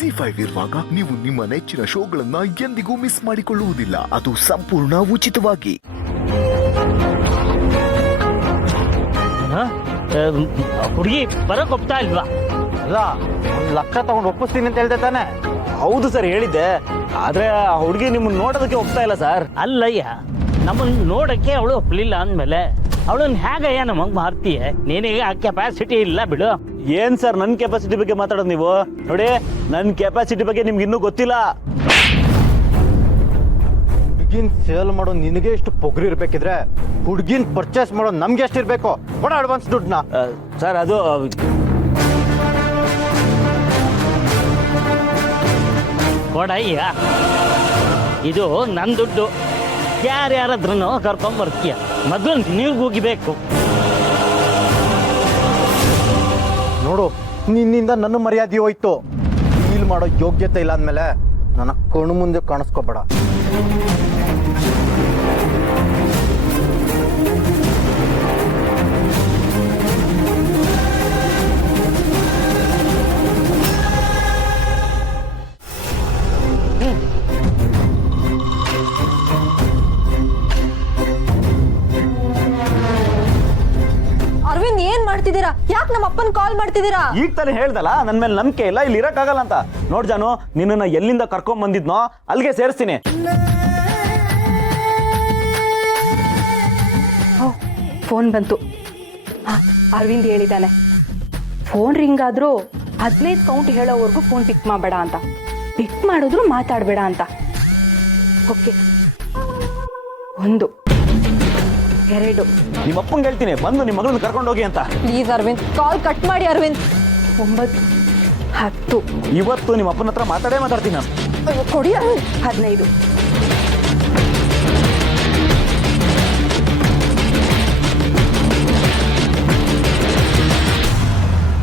ZEE5 ಇರುವಾಗ ನೀವು ನಿಮ್ಮ ನೆಚ್ಚಿನ ಶೋಗಳನ್ನ ಎಂದಿಗೂ ಮಿಸ್ ಮಾಡಿಕೊಳ್ಳುವುದಿಲ್ಲ. ಅದು ಸಂಪೂರ್ಣ ಉಚಿತವಾಗಿ. ಹುಡುಗಿ ಬರೋಕ್ ಒಪ್ತಾ ಇಲ್ವಾ? ಅಲ್ಲ, 1 ಲಕ್ಷ ತಗೊಂಡು ಒಪ್ಪಿಸ್ತೀನಿ ಅಂತ ಹೇಳ್ದೆ ತಾನೆ? ಹೌದು ಸರ್ ಹೇಳಿದ್ದೆ, ಆದ್ರೆ ಆ ಹುಡುಗಿ ನಿಮ್ಮನ್ನ ನೋಡೋದಕ್ಕೆ ಒಪ್ತಾ ಇಲ್ಲ ಸರ್. ಅಲ್ಲಯ್ಯ, ನಮ್ಮನ್ನ ನೋಡಕ್ಕೆ ಅವಳು ಒಪ್ಲಿಲ್ಲ ಅಂದ್ಮೇಲೆ ಅವಳನ್ನ ಹೇಗಯ್ಯ ನಮಗ್ ಮಾರ್ತೀಯ? ನಿನಗೆ ಆ ಕೆಪಾಸಿಟಿ ಇಲ್ಲ ಬಿಡು. ಏನ್ ಸರ್ ನನ್ನ ಕೆಪಾಸಿಟಿ ಬಗ್ಗೆ ಮಾತಾಡೋದು ನೀವು? ನೋಡಿ, ನನ್ನ ಕೆಪಾಸಿಟಿ ಬಗ್ಗೆ ನಿಮ್ಗೆ ಇನ್ನೂ ಗೊತ್ತಿಲ್ಲ. ಹುಡುಗಿನ್ ಸೇಲ್ ಮಾಡೋ ನಿನಗೆ ಎಷ್ಟು ಪೊಗರು ಇರ್ಬೇಕಿದ್ರೆ ಹುಡುಗಿನ್ ಪರ್ಚೇಸ್ ಮಾಡೋ ನಮ್ಗೆ ಎಷ್ಟು ಇರ್ಬೇಕು? ಕೊಡ ಅಡ್ವಾನ್ಸ್ ದುಡ್ಡನ್ನ. ಸರ್ ಅದು ಕೊಡಯ್ಯ, ಇದು ನನ್ನ ದುಡ್ಡು. ಯಾರ್ಯಾರದ್ರೂ ಕರ್ಕೊಂಬರ್ತೀಯ, ಮೊದಲು ನೀವು ಹೋಗಿಬೇಕು. ನೋಡು, ನಿನ್ನಿಂದ ನನ್ನ ಮರ್ಯಾದೆ ಹೋಯ್ತು. ಡೀಲ್ ಮಾಡೋ ಯೋಗ್ಯತೆ ಇಲ್ಲ ಅಂದಮೇಲೆ ನನ್ನ ಕಣ್ಣು ಮುಂದೆ ಕಾಣಿಸ್ಕೋಬೇಡ. ಅರವಿಂದ್, ಏನ್ ಮಾಡ್ತಿದ್ದೀರಾ? ಯಾಕೆ ನಮ್ಮ ಅಪ್ಪನ್ ಕಾಲ್ ಮಾಡ್ತಿದ್ದೀರಾ? ಈಗ ತಾನೇ ಹೇಳ್ದಲ್ಲ ನನ್ನ ಮೇಲೆ ನಂಬಿಕೆ ಇಲ್ಲ, ಇಲ್ಲಿ ಇರಕ್ಕಾಗಲ್ಲ ಅಂತ. ನೋಡ್ ಜಾನು, ನಿನ್ನನ್ನ ಎಲ್ಲಿಂದ ಕರ್ಕೊಂಡ್ ಬಂದಿದ್ನೋ ಅಲ್ಲಿಗೆ ಸೇರಿಸ್ತೀನಿ. ಫೋನ್ ಬಂತು. ಅರವಿಂದ್ ಹೇಳಿದ್ದಾನೆ, ಫೋನ್ ರಿಂಗ್ ಆದ್ರೂ 15 ಕೌಂಟ್ ಹೇಳೋವರೆಗೂ ಫೋನ್ ಪಿಕ್ ಮಾಡಬೇಡ ಅಂತ. ಪಿಕ್ ಮಾಡಿದ್ರು ಮಾತಾಡಬೇಡ ಅಂತ. ಓಕೆ, 1 2 ನಿಮ್ಮ ಅಪ್ಪಂಗೆ ಹೇಳ್ತೀನಿ, ಬಂದು ನಿಮ್ಮ ಮಗಳನ್ನ ಕರ್ಕೊಂಡು ಹೋಗಿ ಅಂತ. ಪ್ಲೀಸ್ ಅರವಿಂದ್, ಕಾಲ್ ಕಟ್ ಮಾಡಿ ಅರವಿಂದ್. 9 10 ಇವತ್ತು ನಿಮ್ಮ ಅಪ್ಪನ ಹತ್ರ ಮಾತಾಡ್ತೀನಿ ನಾನು. ಕೊಡಿ ಅರವಿಂದ್. 15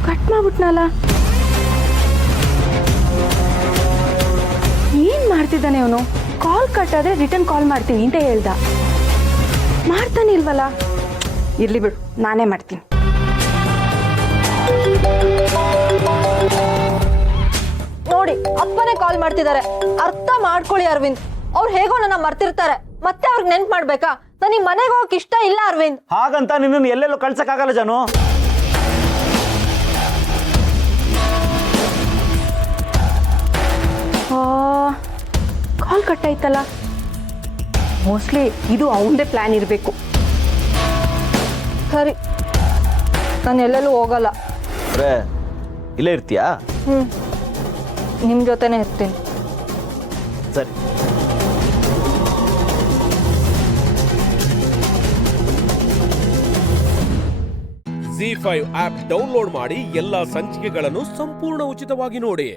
ಕಟ್ ಮಾಡ್ಬಿಟ್ನಲ್ಲ. ಏನ್ ಮಾಡ್ತಿದ್ದಾನೆ ಅವನು? ಕಾಲ್ ಕಟ್ ಆದ್ರೆ ರಿಟರ್ನ್ ಕಾಲ್ ಮಾಡ್ತೀನಿ ಅಂತ ಹೇಳ್ದ. ಮಾಡ್ತಾನೆ ಇಲ್ವಲ್ಲ. ಇರ್ಲಿ ಬಿಡು, ನಾನೇ ಮಾಡ್ತೀನಿ. ನೋಡಿ, ಅಪ್ಪನೇ ಕಾಲ್ ಮಾಡ್ತಿದ್ದಾರೆ. ಅರ್ಥ ಮಾಡ್ಕೊಳ್ಳಿ ಅರವಿಂದ್. ಅವ್ರು ಹೇಗೋ ನನ್ನ ಮರ್ತಿರ್ತಾರೆ, ಮತ್ತೆ ಅವ್ರಿಗೆ ನೆನ್ಪು ಮಾಡ್ಬೇಕಾ? ನನಗೆ ಮನೆಗೆ ಹೋಗಕ್ ಇಷ್ಟ ಇಲ್ಲ ಅರವಿಂದ್. ಹಾಗಂತ ನಿನ್ನನ್ನು ಎಲ್ಲೆಲ್ಲೋ ಕಳ್ಸಕ್ಕಾಗಲ್ಲ ಜಾನು. ಕಾಲ್ ಕಟ್ ಆಯ್ತಲ್ಲ. ಮೋಸ್ಟ್ಲಿ ಇದು ಅವನದೇ ಪ್ಲಾನ್ ಇರಬೇಕು. ಸರಿ, ನಾನು ಎಲ್ಲೆಲ್ಲೂ ಹೋಗಲ್ಲ. ಇಲ್ಲೇ ಇರ್ತೀಯಾ? ನಿಮ್ ಜೊತೆನೆ ಇರ್ತೀನಿ. ಸರಿ. ZEE5 ಆಪ್ ಡೌನ್ಲೋಡ್ ಮಾಡಿ ಎಲ್ಲಾ ಸಂಚಿಕೆಗಳನ್ನು ಸಂಪೂರ್ಣ ಉಚಿತವಾಗಿ ನೋಡಿ.